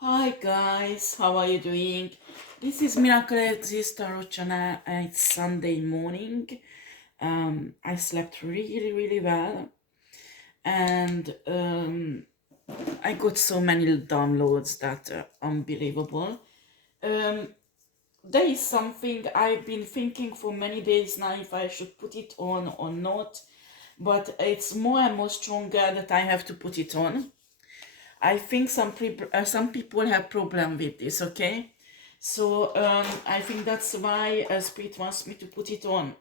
Hi guys, how are you doing? This is miraclexistetarot channel and it's Sunday morning. I slept really well and I got so many downloads that are unbelievable. Um, there is something I've been thinking for many days now if I should put it on or not, but it's more and more stronger that I have to put it on. I think some people have problem with this, okay? So I think that's why Spirit wants me to put it on.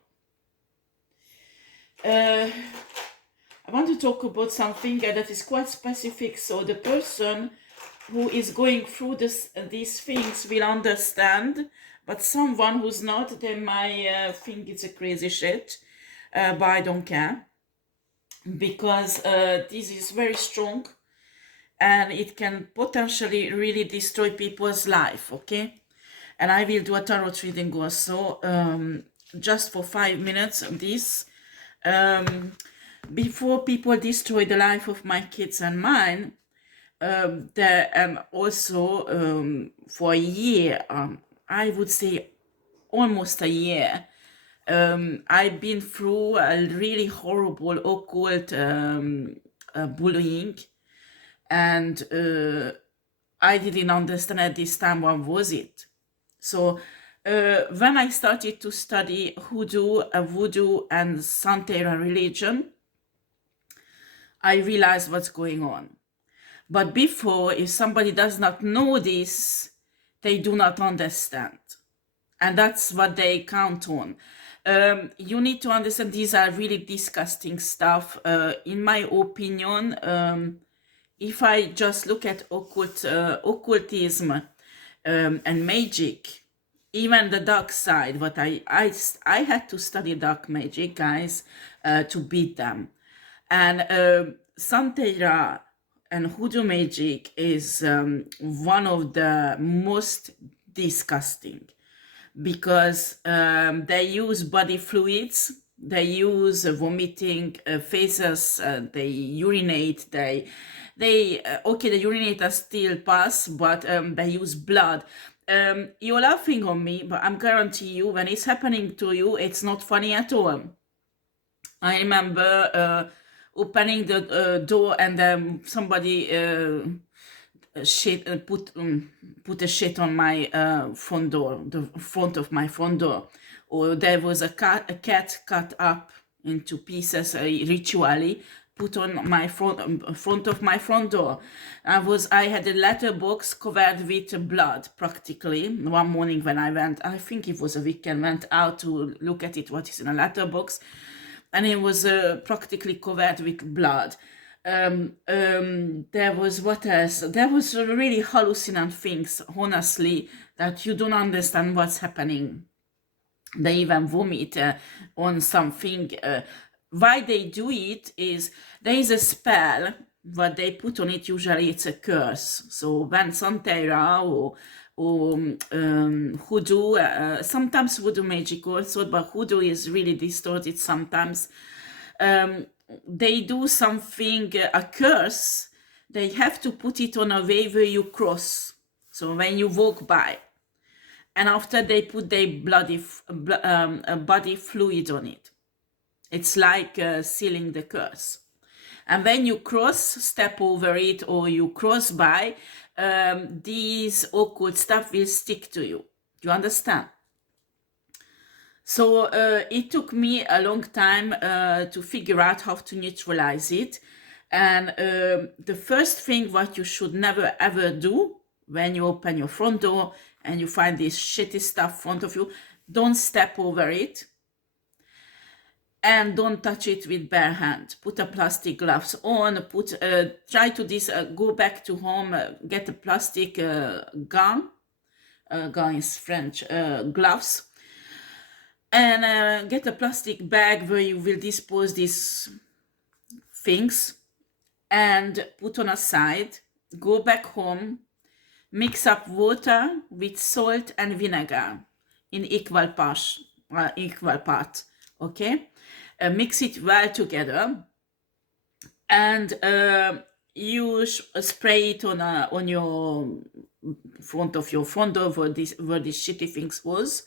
I want to talk about something that is quite specific, so the person who is going through these things will understand, but someone who's not, they might think it's a crazy shit, but I don't care, because this is very strong and it can potentially really destroy people's life, okay? And I will do a tarot reading also, just for 5 minutes of this, before people destroy the life of my kids and mine, and also for a year, I would say almost a year, I've been through a really horrible occult bullying, and I didn't understand at this time what was it. So when I started to study hoodoo, voodoo and Santeria religion, I realized what's going on. But before, if somebody does not know this, they do not understand. And that's what they count on. You need to understand these are really disgusting stuff. In my opinion, if I just look at occultism and magic, even the dark side, what I had to study dark magic, guys, to beat them. And Santeria and hoodoo magic is one of the most disgusting, because they use body fluids, they use vomiting, feces, they urinate, they okay, the urinator still pass, but they use blood. You're laughing on me, but I'm guarantee you, when it's happening to you, it's not funny at all. I remember opening the door and somebody shit put a shit on my front door, the front of my front door, or there was a cat cut up into pieces ritually, put on my front of my front door. I had a letterbox covered with blood practically. One morning when I went, I think it was a weekend, went out to look at it, what is in a letterbox, and it was practically covered with blood. There was, what else? There was really hallucinant things, honestly, that you don't understand what's happening. They even vomit on something. Why they do it is there is a spell, what they put on it, usually it's a curse. So when Santeria or hoodoo, sometimes voodoo magic also, but hoodoo is really distorted sometimes. They do something, a curse, they have to put it on a way where you cross. So when you walk by, and after they put their body fluid on it. It's like sealing the curse. And when you cross, step over it, or you cross by, these occult stuff will stick to you. Do you understand? So it took me a long time to figure out how to neutralize it. And the first thing what you should never ever do when you open your front door and you find this shitty stuff in front of you, don't step over it. And don't touch it with bare hand. Put a plastic gloves on. Try to go back to home. Get a plastic gun. Gun is French. Gloves. And get a plastic bag where you will dispose these things. And put on a side. Go back home. Mix up water with salt and vinegar in equal part. Okay. Mix it well together, and you spray it on your front of your front door where this shitty things was,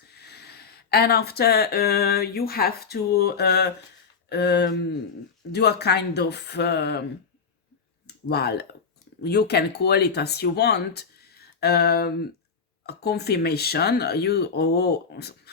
and after you have to do a kind of well, you can call it as you want, a confirmation, or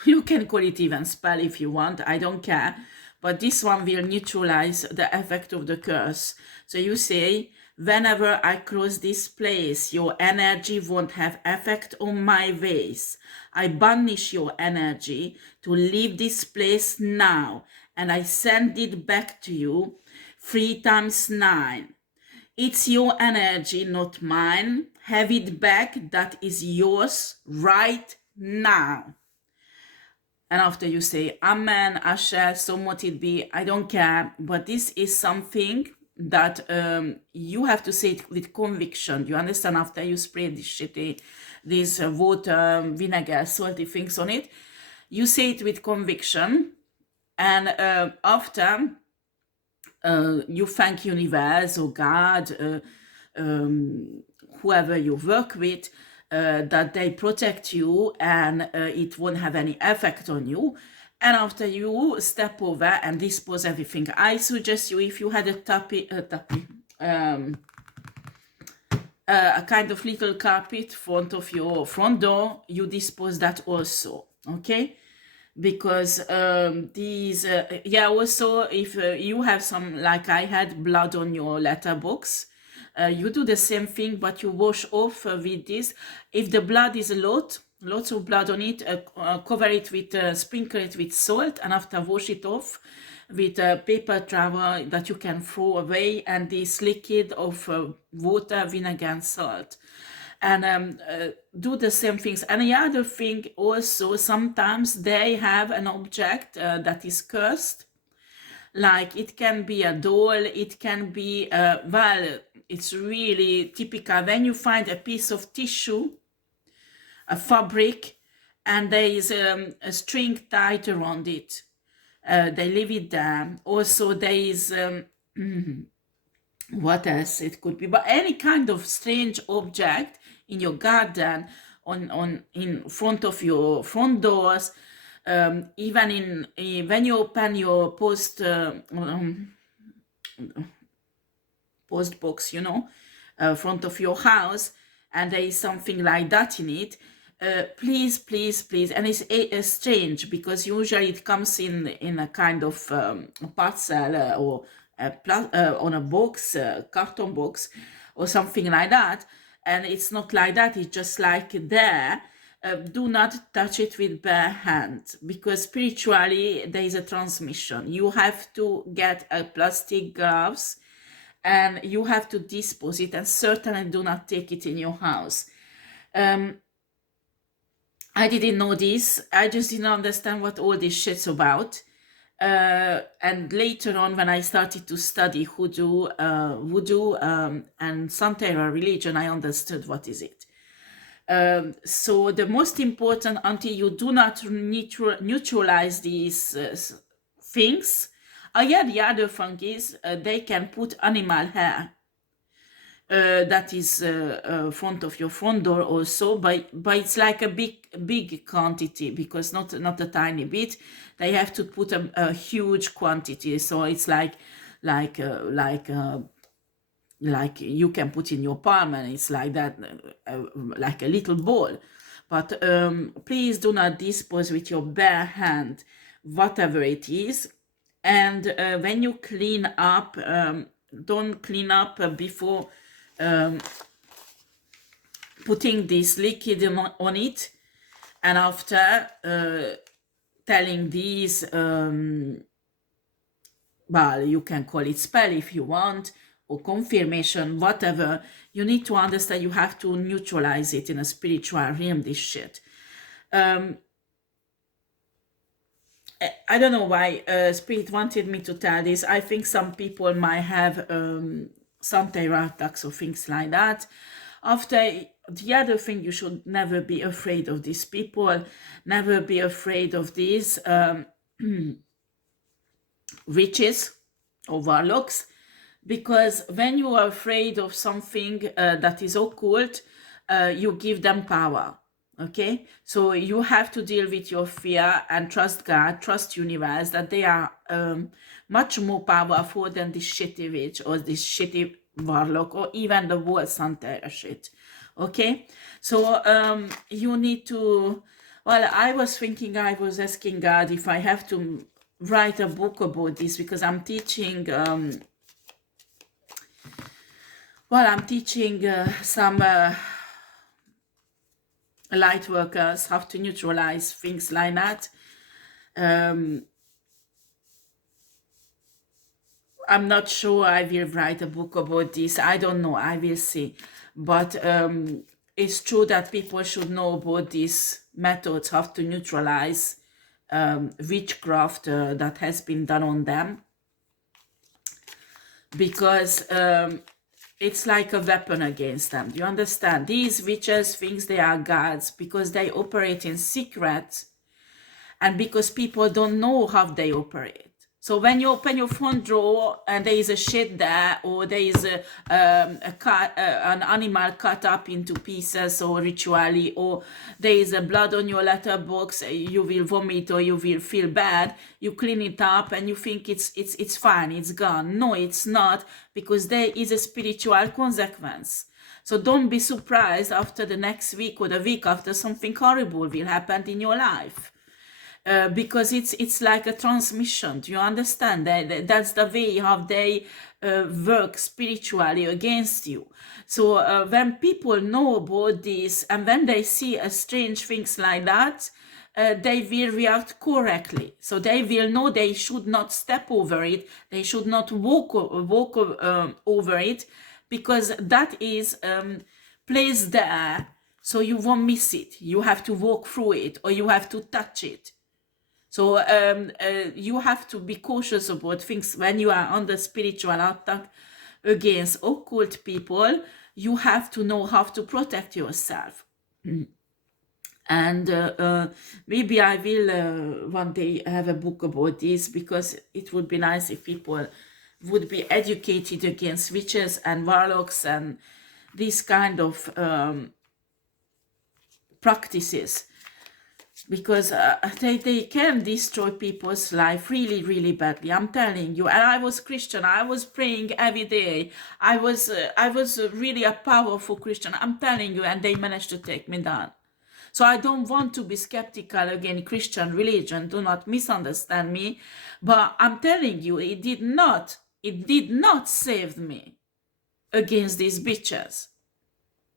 you can call it even spell if you want, I don't care, but this one will neutralize the effect of the curse. So you say, whenever I close this place, your energy won't have effect on my ways. I banish your energy to leave this place now, and I send it back to you 3 times 9. It's your energy, not mine. Have it back. That is yours right now. And after you say, Amen, Asher, so mote it be, I don't care. But this is something that you have to say it with conviction. You understand? After you spray this shitty, this water, vinegar, salty things on it, you say it with conviction. And after... you thank universe or God, whoever you work with, that they protect you and it won't have any effect on you. And after you step over and dispose everything, I suggest you, if you had a kind of little carpet front of your front door, you dispose that also, okay? Because these yeah, also if you have some, like I had, blood on your letterbox, you do the same thing, but you wash off with this. If the blood is lots of blood on it, cover it with sprinkle it with salt, and after wash it off with a paper towel that you can throw away, and this liquid of water, vinegar and salt, and do the same things. And the other thing also, sometimes they have an object that is cursed, like it can be a doll, it can be well, it's really typical when you find a piece of tissue, a fabric, and there is a string tied around it. They leave it there. Also there is what else it could be, but any kind of strange object in your garden, in front of your front doors, even when you open your post box, you know, front of your house, and there is something like that in it, please, and it's strange because usually it comes in a kind of parcel or on a box, carton box or something like that, and it's not like that, it's just like there. Do not touch it with bare hands, because spiritually there is a transmission. You have to get a plastic gloves and you have to dispose it, and certainly do not take it in your house. I didn't know this. I just didn't understand what all this shit's about. And later on, when I started to study voodoo and some Terra religion, I understood what is it. So the most important, until you do not neutralize these things, yeah, the other thing is they can put animal hair. That is front of your front door also, but it's like a big quantity, because not a tiny bit. They have to put a huge quantity, so it's like you can put in your palm, and it's like that, like a little ball. But please do not dispose with your bare hand, whatever it is. And when you clean up, don't clean up before putting this liquid on it, and after telling these, well, you can call it spell if you want, or confirmation, whatever. You need to understand you have to neutralize it in a spiritual realm, this shit. I don't know why Spirit wanted me to tell this. I think some people might have some terror attacks or things like that. After, the other thing, you should never be afraid of these people, never be afraid of these witches or warlocks. because when you are afraid of something that is occult, you give them power. Okay, so you have to deal with your fear and trust God, trust universe, that they are much more powerful than this shitty witch or this shitty warlock or even the world center shit. Okay, so you need to, well, I was thinking, I was asking God if I have to write a book about this, because I'm teaching I'm teaching some light workers how to neutralize things like that. I'm not sure I will write a book about this. I don't know. I will see. But it's true that people should know about these methods, how to neutralize witchcraft that has been done on them. Because it's like a weapon against them. Do you understand? These witches think they are gods because they operate in secret, and because people don't know how they operate. So when you open your front door and there is a shit there, or there is an animal cut up into pieces or ritually, or there is a blood on your letterbox, you will vomit or you will feel bad, you clean it up and you think it's fine, it's gone. No, it's not, because there is a spiritual consequence. So don't be surprised after the next week or the week after something horrible will happen in your life. Because it's like a transmission. Do you understand? That's the way how they work spiritually against you. So when people know about this, and when they see strange things like that, they will react correctly. So they will know they should not step over it. They should not walk over it, because that is placed there, so you won't miss it. You have to walk through it, or you have to touch it. So you have to be cautious about things when you are under spiritual attack against occult people. You have to know how to protect yourself. And maybe I will one day have a book about this, because it would be nice if people would be educated against witches and warlocks and these kind of practices. Because they can destroy people's life really, really badly. I'm telling you. And I was Christian. I was praying every day. I was really a powerful Christian. I'm telling you. And they managed to take me down. So I don't want to be skeptical against Christian religion. Do not misunderstand me. But I'm telling you, it did not save me against these bitches.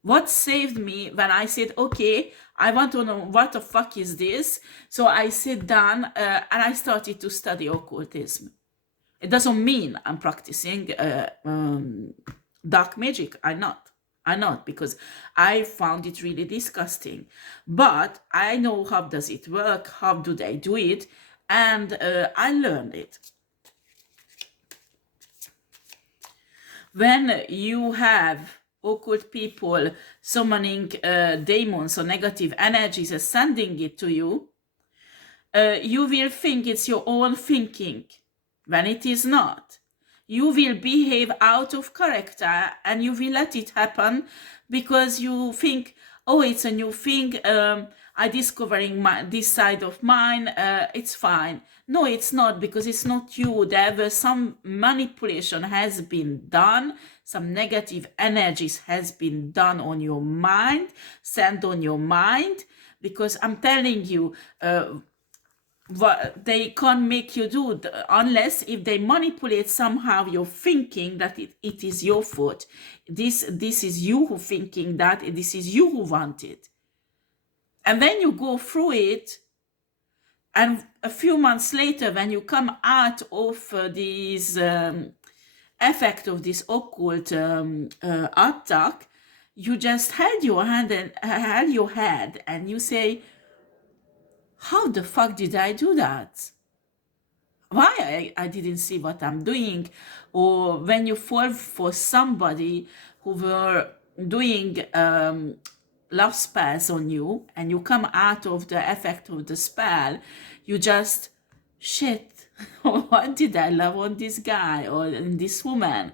What saved me when I said, okay, I want to know what the fuck is this? So I sat down and I started to study occultism. It doesn't mean I'm practicing dark magic. I'm not, because I found it really disgusting. But I know how does it work, how do they do it, and I learned it. When you have occult people summoning demons or negative energies and sending it to you, you will think it's your own thinking, when it is not. You will behave out of character and you will let it happen because you think, oh, it's a new thing, I'm discovering this side of mine, it's fine. No, it's not, because it's not you. There was some manipulation has been done, some negative energies has been done on your mind, sent on your mind, because I'm telling you, what they can't make you do unless if they manipulate somehow your thinking that it is your fault. This is you who thinking that, this is you who want it. And then you go through it, and a few months later, when you come out of this effect of this occult attack, you just held your hand and held your head, and you say, how the fuck did I do that? Why I didn't see what I'm doing? Or when you fall for somebody who were doing love spells on you, and you come out of the effect of the spell, you just, shit, what did I love on this guy or in this woman?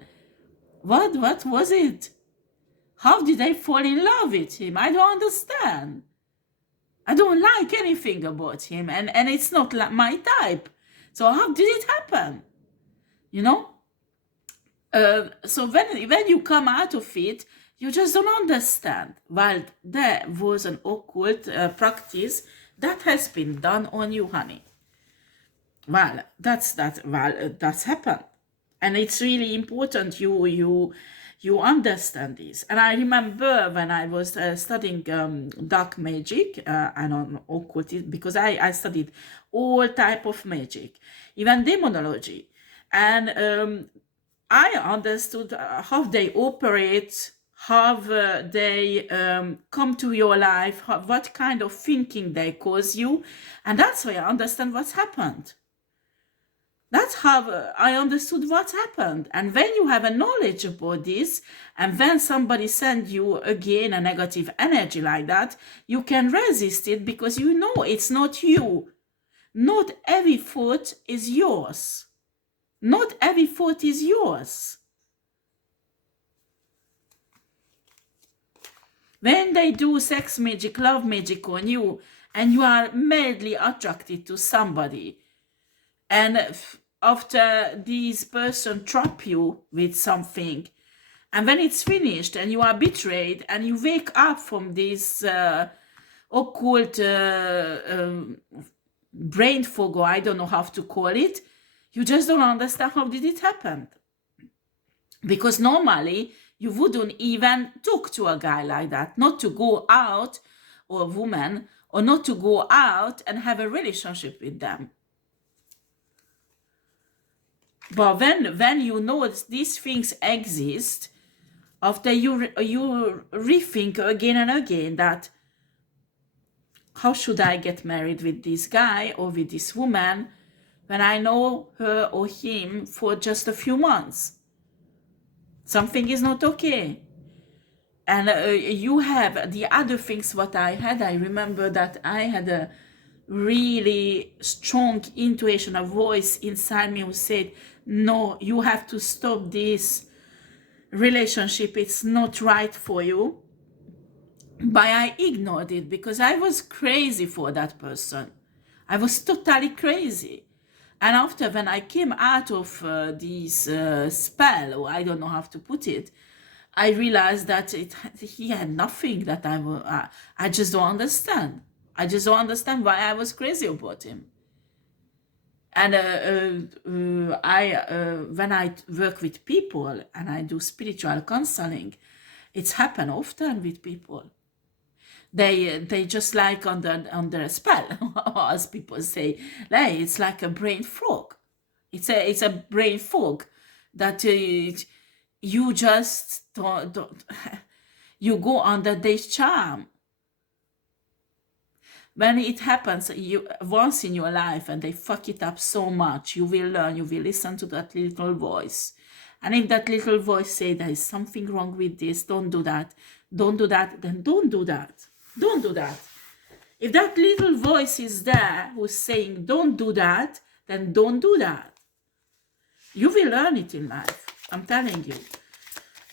What was it? How did I fall in love with him? I don't understand. I don't like anything about him, and it's not like my type. So how did it happen? You know? So when you come out of it, you just don't understand. Well, there was an occult practice that has been done on you, honey. Well, that's happened, and it's really important you understand this. And I remember when I was studying dark magic and on occultism, because I studied all type of magic, even demonology, and I understood how they operate, how they come to your life, what kind of thinking they cause you, and that's why I understand what's happened. That's how I understood what happened. And when you have a knowledge about this, and when somebody sends you again a negative energy like that, you can resist it because you know it's not you. Not every thought is yours. Not every thought is yours. When they do sex magic, love magic on you, and you are madly attracted to somebody, and after this person trap you with something, and when it's finished and you are betrayed and you wake up from this occult brain fog, or I don't know how to call it, you just don't understand how did it happen. Because normally you wouldn't even talk to a guy like that, not to go out, or a woman, or not to go out and have a relationship with them. But when you know these things exist, after you rethink again and again that, how should I get married with this guy or with this woman when I know her or him for just a few months? Something is not okay. And you have the other things what I had. I remember that I had a really strong intuition, a voice inside me who said, no, you have to stop this relationship. It's not right for you. But I ignored it because I was crazy for that person. I was totally crazy. And after, when I came out of this spell, or I don't know how to put it, I realized that he had nothing that I just don't understand. I just don't understand why I was crazy about him. And when I work with people and I do spiritual counseling, it's happened often with people. They just like under a spell, as people say. Like, it's like a brain fog. It's a brain fog that you just don't you go under this charm. When it happens once in your life and they fuck it up so much, you will learn, you will listen to that little voice. And if that little voice says there is something wrong with this, don't do that, then don't do that. Don't do that. If that little voice is there who's saying don't do that, then don't do that. You will learn it in life, I'm telling you.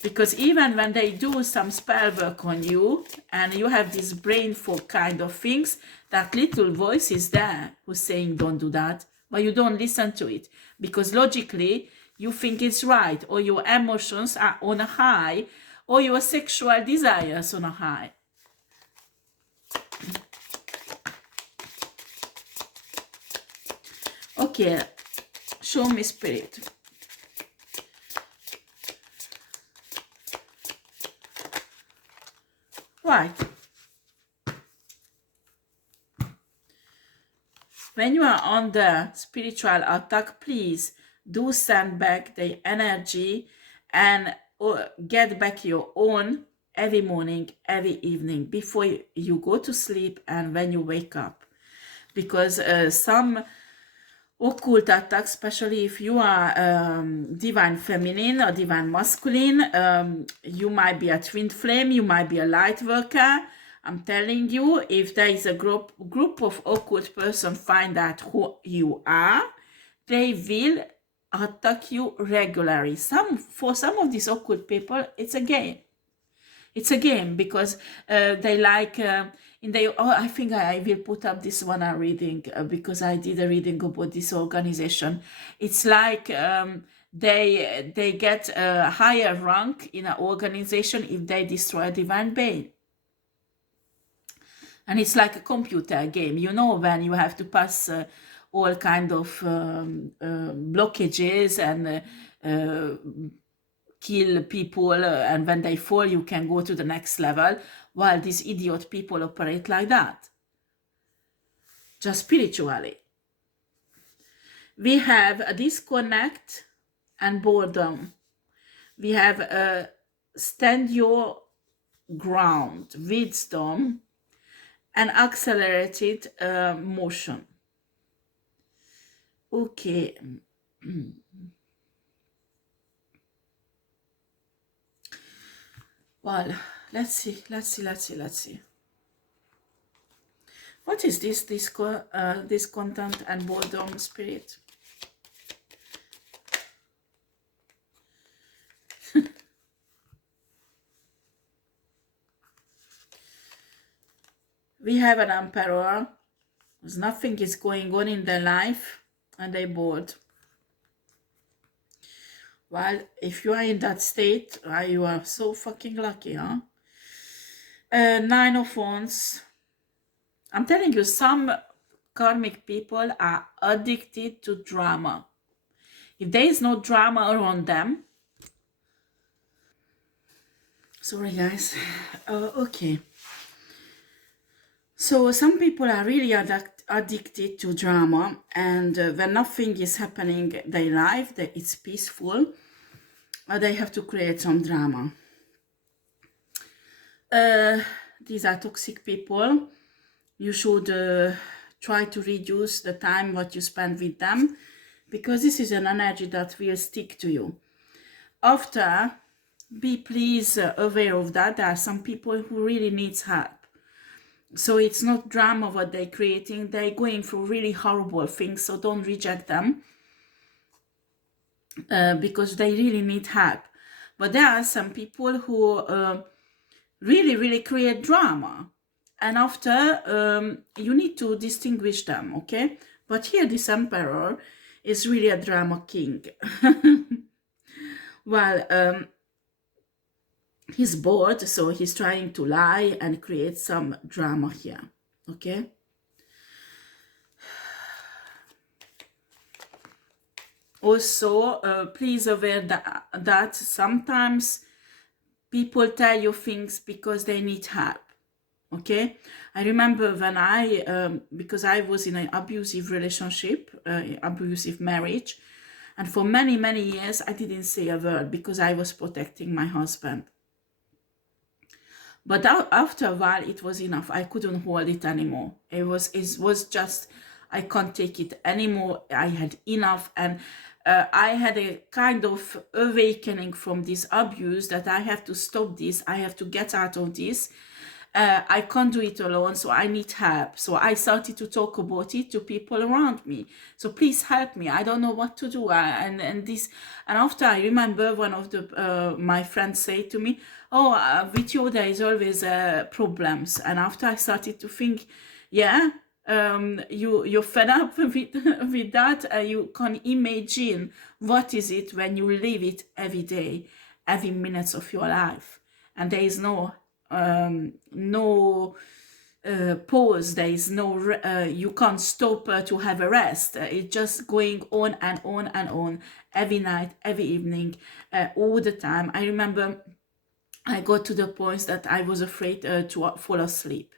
Because even when they do some spell work on you and you have this brain fog kind of things, that little voice is there who's saying don't do that, but you don't listen to it. Because logically, you think it's right, or your emotions are on a high, or your sexual desires on a high. Okay, show me, Spirit. Right. When you are under spiritual attack, please do send back the energy and get back your own every morning, every evening, before you go to sleep and when you wake up. Because some occult attacks, especially if you are divine feminine or divine masculine, you might be a twin flame, you might be a light worker. I'm telling you, if there is a group of occult person find out who you are, they will attack you regularly. For some of these occult people, it's a game. It's a game because they like I think I will put up this one I'm reading because I did a reading about this organization. It's like they get a higher rank in an organization if they destroy a divine being. And it's like a computer game, you know, when you have to pass all kind of blockages and kill people, and when they fall, you can go to the next level, while these idiot people operate like that, just spiritually. We have a disconnect and boredom. We have a stand your ground, wisdom, and accelerated motion. Okay. Well, let's see. What is this discontent and boredom, spirit? We have an emperor. Nothing is going on in their life and they're bored. Well, if you are in that state, you are so fucking lucky, huh? 9 of Wands. I'm telling you, some karmic people are addicted to drama. If there is no drama around them... Sorry, guys. Okay. So some people are really addicted to drama, and when nothing is happening in their life, that it's peaceful, they have to create some drama. These are toxic people. You should try to reduce the time what you spend with them, because this is an energy that will stick to you. After, be please aware of that. There are some people who really needs help. So it's not drama what they're creating. They're going through really horrible things, so don't reject them because they really need help. But there are some people who really create drama. And after, you need to distinguish them, okay? But here, this emperor is really a drama king. Well, he's bored, so he's trying to lie and create some drama here, okay? Also, please aware that sometimes people tell you things because they need help, okay? I remember when because I was in an abusive relationship, abusive marriage, and for many years, I didn't say a word because I was protecting my husband. But after a while, it was enough. I couldn't hold it anymore. It was just, I can't take it anymore. I had enough. And I had a kind of awakening from this abuse that I have to stop this. I have to get out of this. I can't do it alone, so I need help. So I started to talk about it to people around me. So please help me. I don't know what to do. And after, I remember one of the my friends said to me, "Oh, with you there is always problems." And after I started to think, yeah, you're fed up with that. You can imagine what is it when you live it every day, every minute of your life, and there is no pause. There is no you can't stop to have a rest. It's just going on and on and on, every night, every evening, all the time. I remember I got to the point that I was afraid to fall asleep.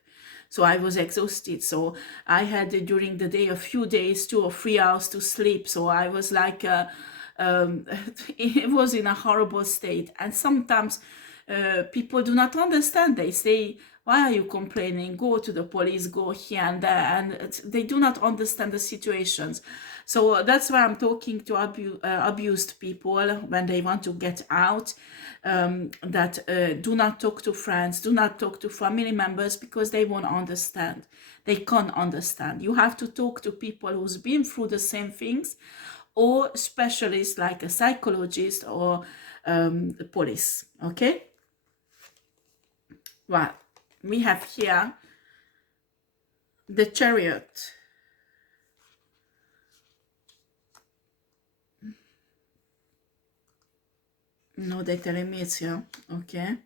So I was exhausted. So I had during the day a few days, 2 or 3 hours to sleep. So I was like, it was in a horrible state. And sometimes people do not understand. They say, "Why are you complaining? Go to the police, go here and there." And they do not understand the situations. So that's why I'm talking to abused people when they want to get out, that do not talk to friends, do not talk to family members, because they won't understand. They can't understand. You have to talk to people who's been through the same things, or specialist like a psychologist or the police. Okay, well, we have here the Chariot. No data limits here. Okay,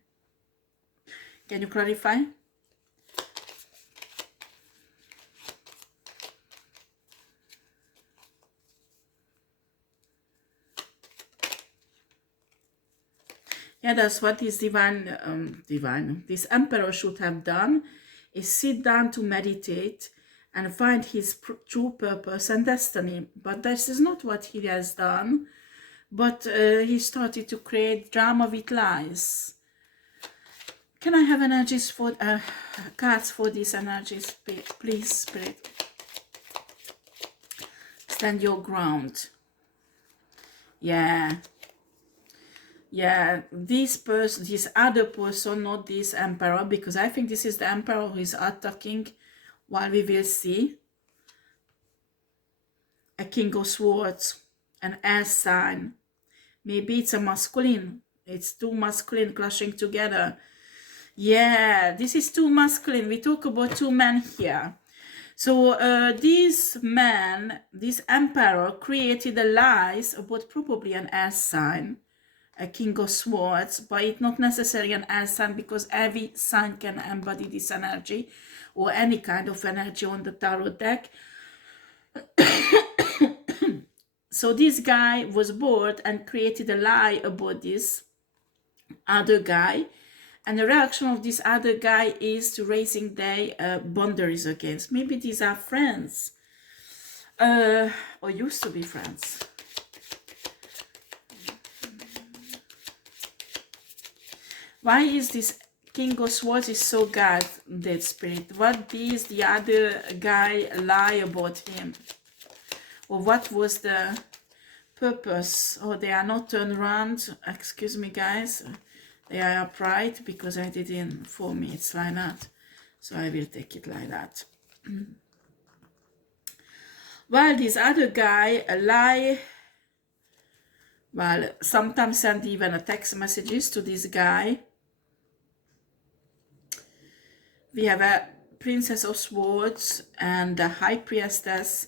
can you clarify? Yeah, that's what this this emperor should have done, is sit down to meditate and find his true purpose and destiny. But this is not what he has done, but he started to create drama with lies. Can I have energies for cards for these energies, please, Spirit? Stand your ground. Yeah. Yeah, this person, this other person, not this emperor, because I think this is the emperor who is attacking, while we will see a King of Swords, an air sign. Maybe it's a masculine. It's two masculine clashing together. Yeah, this is too masculine. We talk about two men here. So this man, this emperor, created a lies about probably an air sign, a King of Swords, but it's not necessarily an air sign, because every sign can embody this energy or any kind of energy on the tarot deck. So this guy was bored and created a lie about this other guy, and the reaction of this other guy is to raising their boundaries against. Maybe these are friends, or used to be friends. Why is this King of Swords is so guarded, Spirit? What did the other guy lie about him? Or what was the purpose? Oh, they are not turned around. Excuse me, guys. They are upright, because I did in 4 minutes like that. So I will take it like that. Well, this other guy lie. Well, sometimes send even a text messages to this guy. We have a Princess of Swords and a High Priestess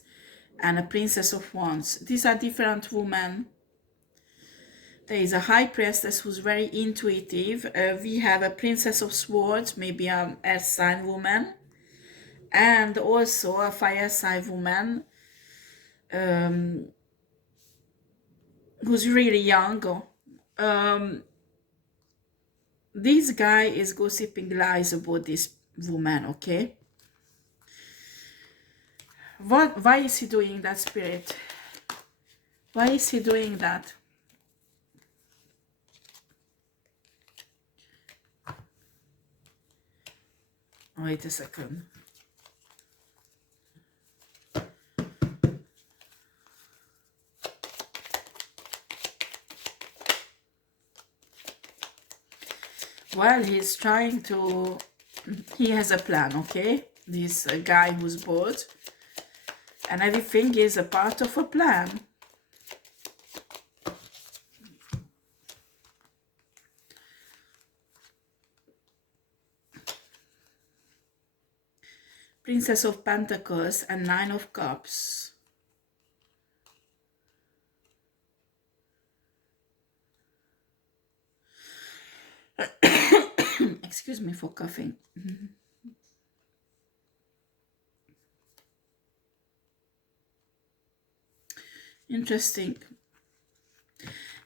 and a Princess of Wands. These are different women. There is a High Priestess who's very intuitive. We have a Princess of Swords, maybe an air sign woman, and also a fire sign woman who's really young. This guy is gossiping lies about this woman, okay? Why is he doing that, Spirit? Why is he doing that? Wait a second. Well, he's trying to, he has a plan, okay? This guy who's bored, and everything is a part of a plan. Princess of Pentacles and Nine of Cups. Excuse me for coughing. Interesting.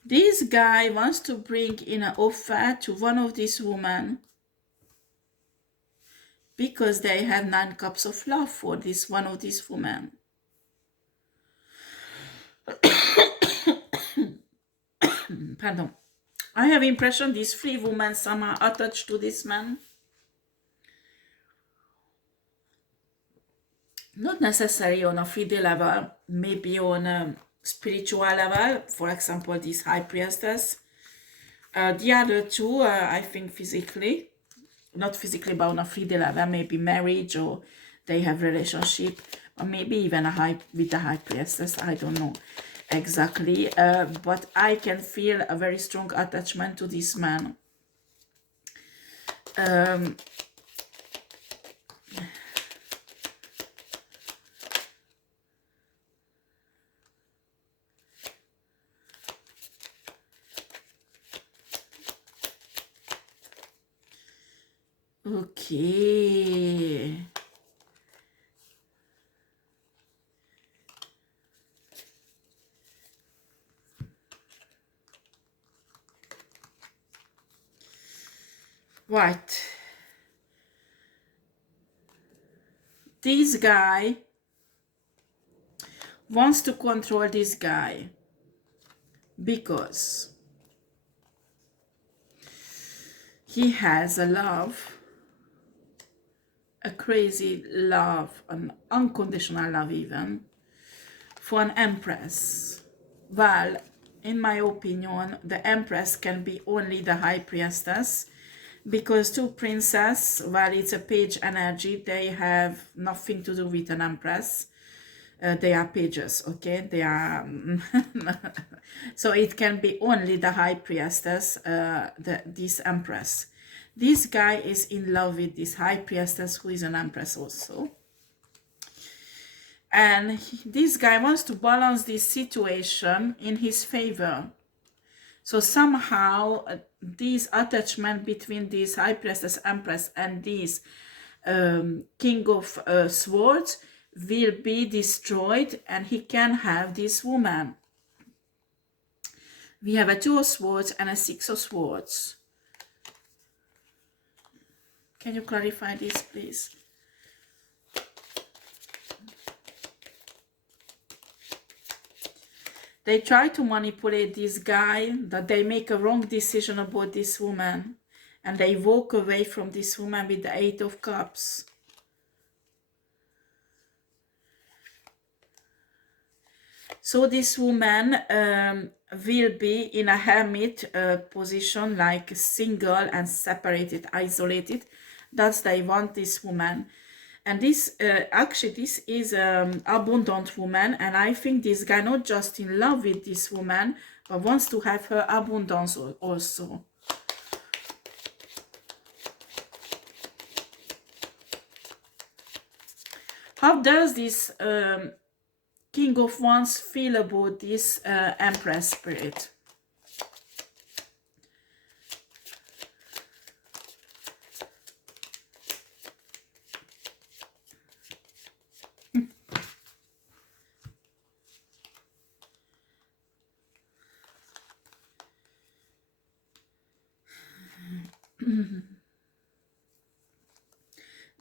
This guy wants to bring in an offer to one of these women because they have 9 cups of love for this one of these women. Pardon. I have impression these 3 women somehow attached to this man. Not necessarily on a 3D level, maybe on a spiritual level, for example, this High Priestess. The other 2, I think physically, not physically, but on a 3D level, maybe marriage or they have relationship, or maybe even with a High Priestess, I don't know. exactly, but I can feel a very strong attachment to this man. Okay. Right. This guy wants to control this guy because he has a love, a crazy love, an unconditional love even, for an empress. Well, in my opinion, the empress can be only the high priestess, because two princess, well, it's a page energy, they have nothing to do with an empress. They are pages, okay? They are so it can be only the high priestess, this empress. This guy is in love with this high priestess, who is an empress also, and this guy wants to balance this situation in his favor. So somehow this attachment between this high priestess empress and this king of swords will be destroyed, and he can have this woman. We have a 2 of swords and a 6 of swords. Can you clarify this, please? They try to manipulate this guy, that they make a wrong decision about this woman, and they walk away from this woman with the 8 of Cups. So this woman will be in a hermit position, like single and separated, isolated. That's they want this woman. And this, actually, this is abundant woman. And I think this guy not just in love with this woman, but wants to have her abundance also. How does this King of Wands feel about this Empress spirit?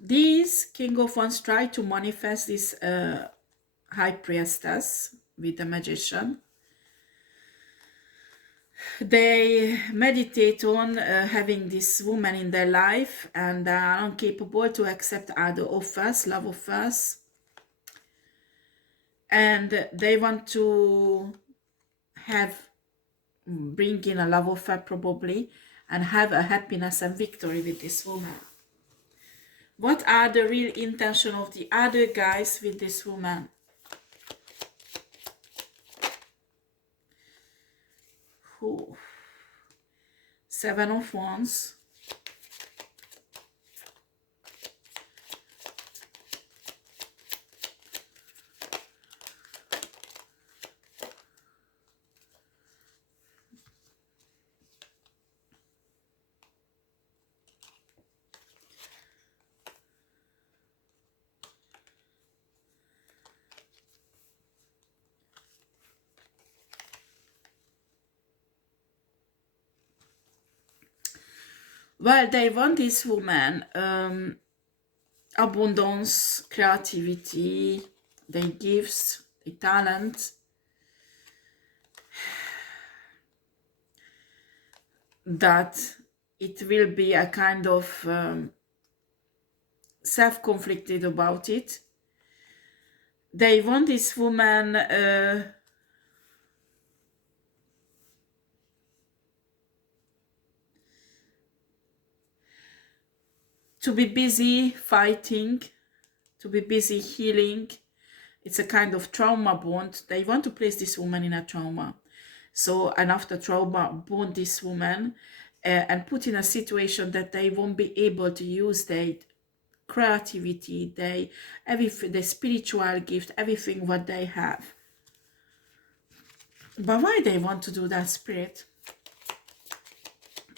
These King of Wands try to manifest this High Priestess with the Magician. They meditate on having this woman in their life, and are incapable to accept other offers, love offers. And they want to bring in a love offer probably, and have a happiness and victory with this woman. What are the real intention of the other guys with this woman? Who? 7 of Wands. Well, they want this woman abundance, creativity, their gifts, their talent. That it will be a kind of self-conflicted about it. They want this woman to be busy fighting, to be busy healing it's a kind of trauma bond. They want to place this woman in a trauma. So, and after trauma, bond this woman and put in a situation that they won't be able to use their creativity, everything, the spiritual gift, everything what they have. But why they want to do that, Spirit?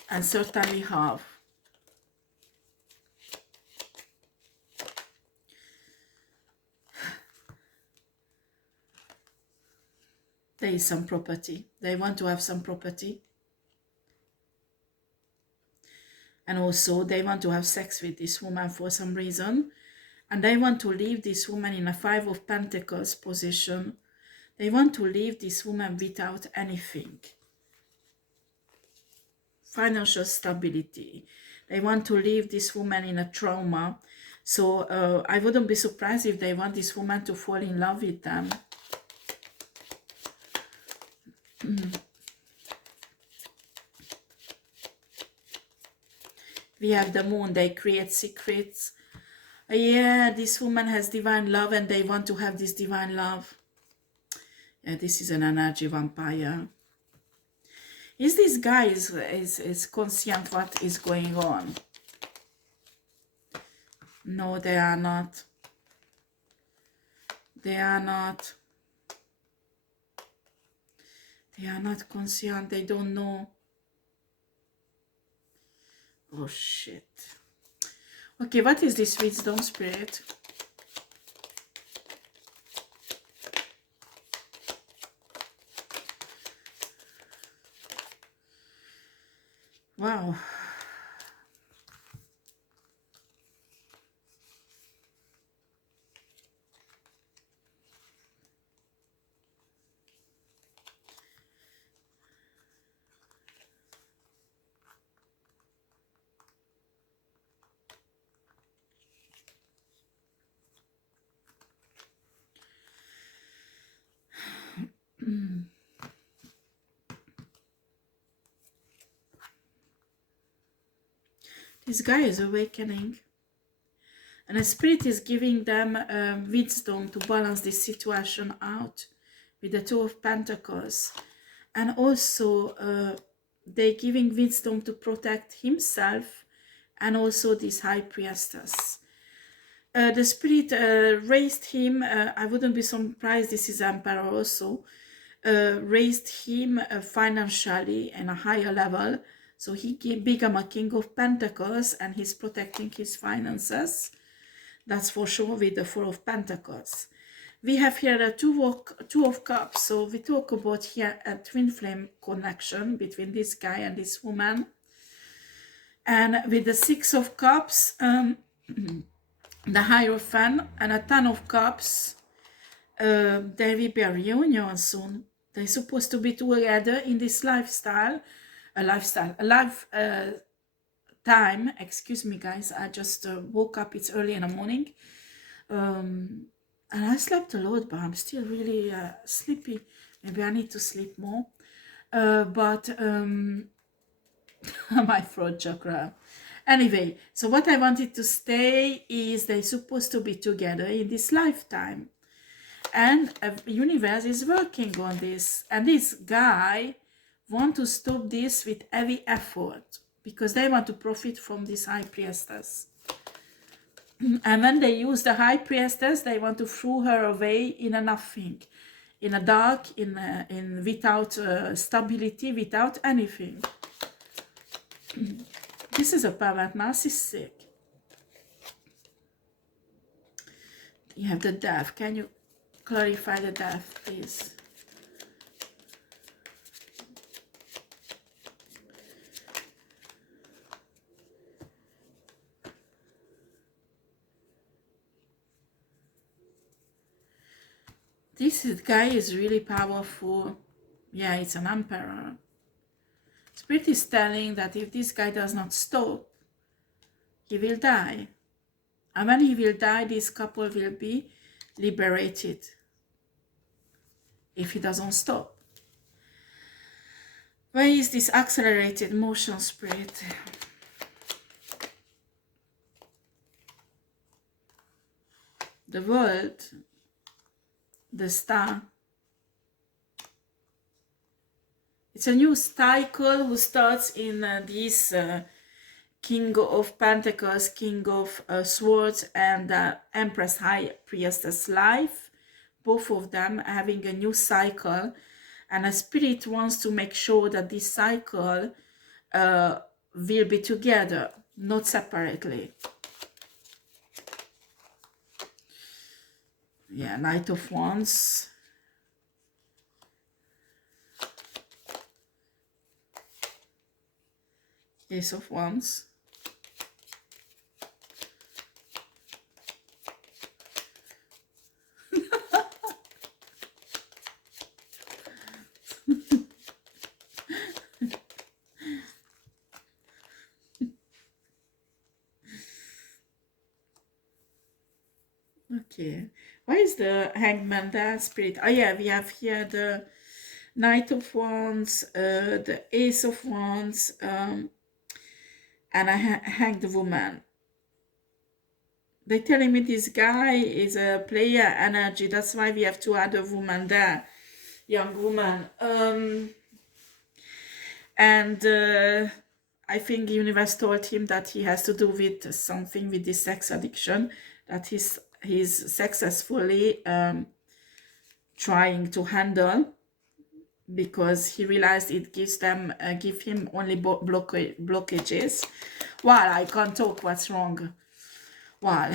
And certainly have. There is some property. They want to have some property. And also they want to have sex with this woman for some reason. And they want to leave this woman in a 5 of Pentacles position. They want to leave this woman without anything. Financial stability. They want to leave this woman in a trauma. So I wouldn't be surprised if they want this woman to fall in love with them. We have the moon. They create secrets. Yeah, this woman has divine love and they want to have this divine love. Yeah, this is an energy vampire. Is this guy is conscient what is going on? No, they are not. They are not. They are not conscient. They don't know. Oh, shit. Okay, what is this wisdom, Spirit? Wow. This guy is awakening. And the Spirit is giving them wisdom to balance this situation out with the 2 of Pentacles. And also they're giving wisdom to protect himself and also this High Priestess. The Spirit raised him, I wouldn't be surprised, this is Emperor also, raised him financially in a higher level. So he became a King of Pentacles and he's protecting his finances. That's for sure with the 4 of Pentacles. We have here the two of Cups. So we talk about here a twin flame connection between this guy and this woman. And with the 6 of Cups, the Hierophant and a 10 of Cups, there will be a reunion soon. They're supposed to be together in this lifetime. Excuse me, guys. I just woke up. It's early in the morning. And I slept a lot, but I'm still really sleepy. Maybe I need to sleep more. My throat chakra. Anyway, so what I wanted to say is they're supposed to be together in this lifetime. And the universe is working on this. And this guy wants to stop this with every effort because they want to profit from this High Priestess. And when they use the High Priestess, they want to throw her away in a nothing, in a dark, in without stability, without anything. This is a pervert narcissistic. You have the Death. Can you clarify the Death, please? This guy is really powerful. Yeah, it's an Emperor. Spirit is telling that if this guy does not stop, he will die. And when he will die, this couple will be liberated. If he doesn't stop. Where is this accelerated motion, Spirit? The World. the Star. It's a new cycle who starts in this King of Pentacles, King of Swords, and Empress High Priestess life. Both of them having a new cycle, and a spirit wants to make sure that this cycle will be together, not separately. Yeah, Knight of Wands. Ace of Wands. Okay, why is the Hangman there, Spirit? Oh yeah, we have here the Knight of Wands, the Ace of Wands, and a Hanged Woman. They're telling me this guy is a player energy. That's why we have two other women there, young woman. And I think the universe told him that he has to do with something with this sex addiction, that he's successfully trying to handle, because he realized it gives them give him only blockages. Well, I can't talk, what's wrong? Well,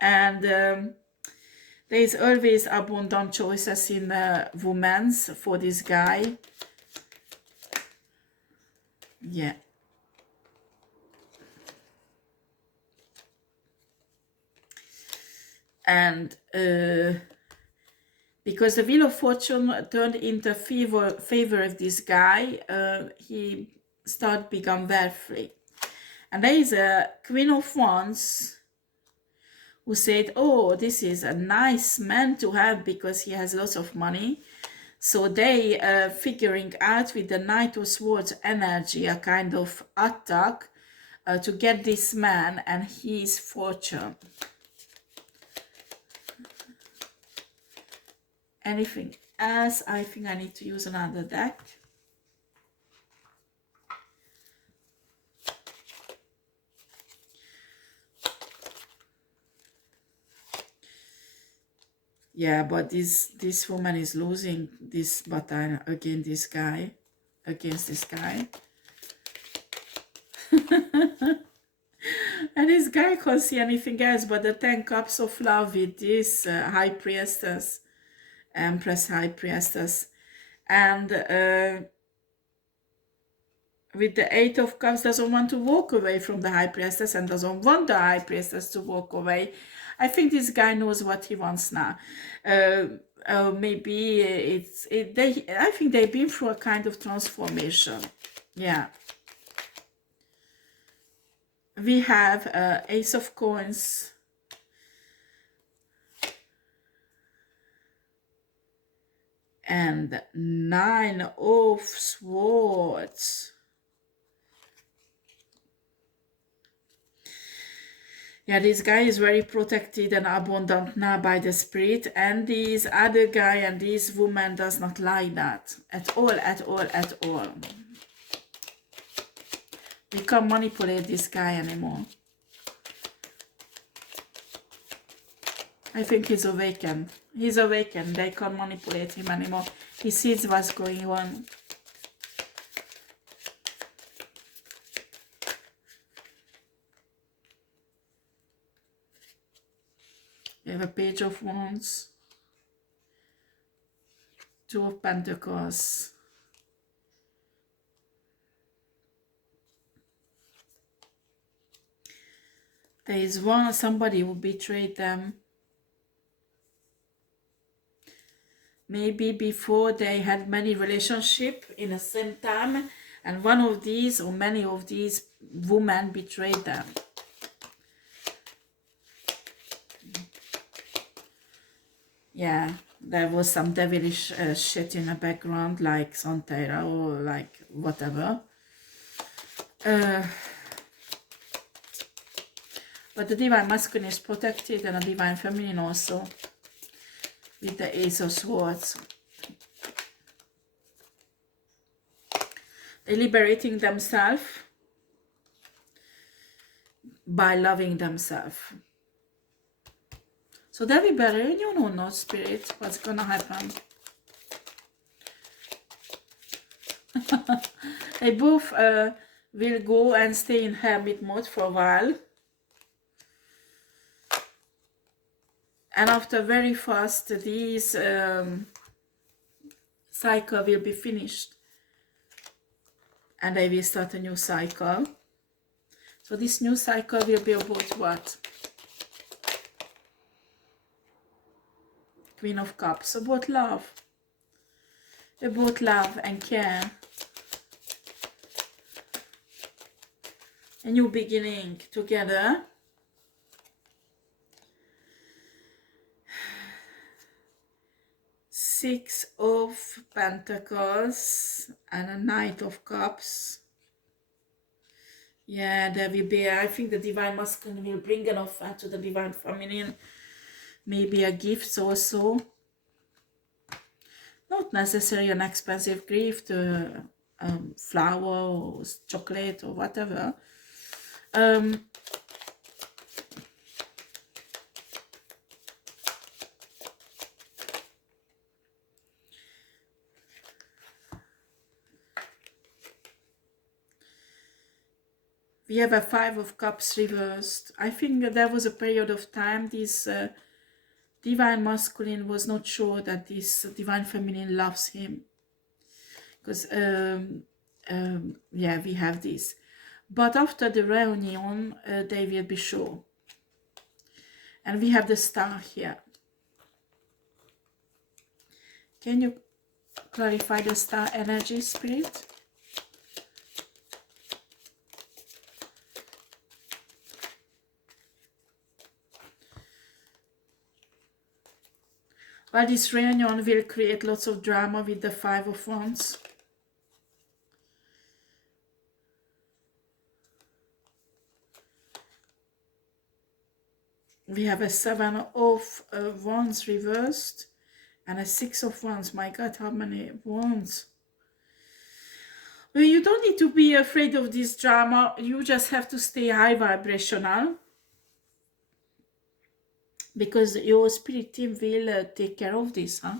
and there is always abundant choices in women's for this guy. Yeah. And because the Wheel of Fortune turned into favor of this guy, he started become wealthy. And there is a Queen of Wands who said, oh, this is a nice man to have because he has lots of money. So they figuring out with the Knight of Swords energy a kind of attack to get this man and his fortune. Anything else? I think I need to use another deck. Yeah, but this woman is losing this battle against this guy. And this guy can't see anything else but the 10 cups of love with this High Priestess, Empress High Priestess. And with the 8 of Cups, doesn't want to walk away from the High Priestess and doesn't want the High Priestess to walk away. I think this guy knows what he wants now. Maybe I think they've been through a kind of transformation. Yeah. We have Ace of Coins. And 9 of Swords. Yeah, this guy is very protected and abundant now by the spirit, and this other guy and this woman does not like that at all, at all, at all. We can't manipulate this guy anymore. I think he's awakened. He's awakened. They can't manipulate him anymore. He sees what's going on. We have a Page of Wands, 2 of Pentacles, there is somebody who betrayed them. Maybe before they had many relationships in the same time, and one of these or many of these women betrayed them. Yeah, there was some devilish shit in the background, like Santera or like whatever. But the Divine Masculine is protected and the Divine Feminine also. with the Ace of Swords. They're liberating themselves by loving themselves. So there will be a reunion or not, Spirit? What's gonna happen? They both will go and stay in hermit mode for a while. And after very fast, this cycle will be finished. And they will start a new cycle. So this new cycle will be about what? Queen of Cups, about love. About love and care. A new beginning together. Six of Pentacles and a Knight of Cups. Yeah, there will be, I think the Divine Masculine will bring an offer to the Divine Feminine. Maybe a gift also. Not necessarily an expensive gift, flower or chocolate or whatever. We have a Five of Cups reversed. I think there was a period of time this Divine Masculine was not sure that this Divine Feminine loves him. Because, yeah, we have this. But after the reunion, they will be sure. And we have the Star here. Can you clarify the Star energy, Spirit? Well, this reunion will create lots of drama with the Five of Wands. We have a Seven of Wands reversed and a Six of Wands. My God, how many wands? Well, you don't need to be afraid of this drama. You just have to stay high vibrational. Because your spirit team will take care of this, huh?